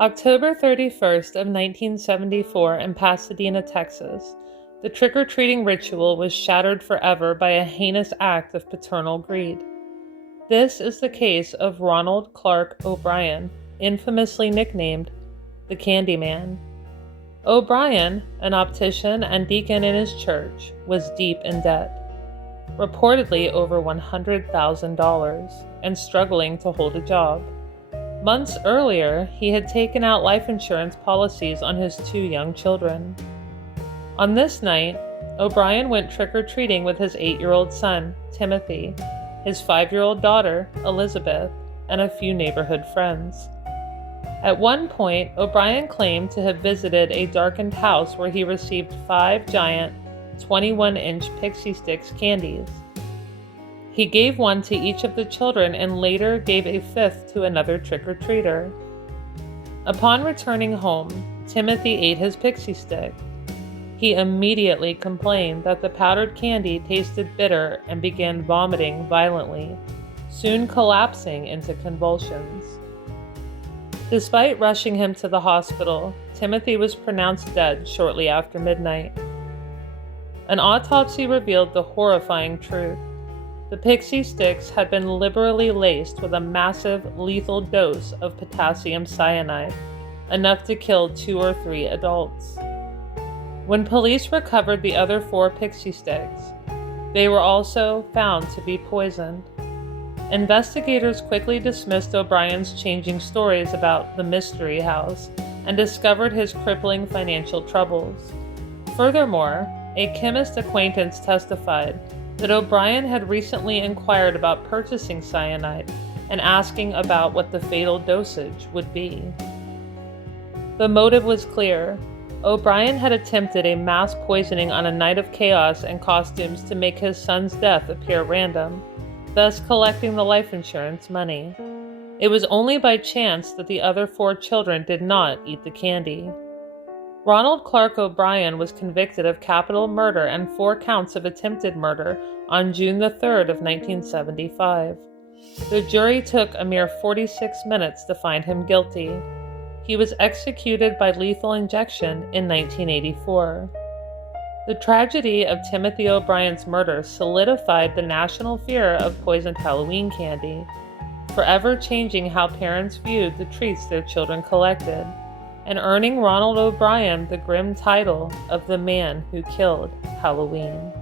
October 31st of 1974 in Pasadena, Texas, the trick-or-treating ritual was shattered forever by a heinous act of paternal greed. This is the case of Ronald Clark O'Brien, infamously nicknamed the Candyman. O'Brien, an optician and deacon in his church, was deep in debt, reportedly over $100,000, and struggling to hold a job. Months earlier, he had taken out life insurance policies on his two young children. On this night, O'Brien went trick-or-treating with his 8-year-old son, Timothy, his 5-year-old daughter, Elizabeth, and a few neighborhood friends. At one point, O'Brien claimed to have visited a darkened house where he received 5 giant 21-inch Pixie Stix candies. He gave one to each of the children and later gave a 5th to another trick-or-treater. Upon returning home, Timothy ate his Pixie Stick. He immediately complained that the powdered candy tasted bitter and began vomiting violently, soon collapsing into convulsions. Despite rushing him to the hospital, Timothy was pronounced dead shortly after midnight. An autopsy revealed the horrifying truth. The Pixie Stix had been liberally laced with a massive, lethal dose of potassium cyanide, enough to kill 2 or 3 adults. When police recovered the other 4 Pixie Stix, they were also found to be poisoned. Investigators quickly dismissed O'Brien's changing stories about the mystery house and discovered his crippling financial troubles. Furthermore, a chemist acquaintance testified that O'Brien had recently inquired about purchasing cyanide and asking about what the fatal dosage would be. The motive was clear. O'Brien had attempted a mass poisoning on a night of chaos and costumes to make his son's death appear random, thus collecting the life insurance money. It was only by chance that the other 4 children did not eat the candy. Ronald Clark O'Brien was convicted of capital murder and 4 counts of attempted murder on June 3rd of 1975. The jury took a mere 46 minutes to find him guilty. He was executed by lethal injection in 1984. The tragedy of Timothy O'Brien's murder solidified the national fear of poisoned Halloween candy, forever changing how parents viewed the treats their children collected, and earning Ronald O'Brien the grim title of the man who killed Halloween.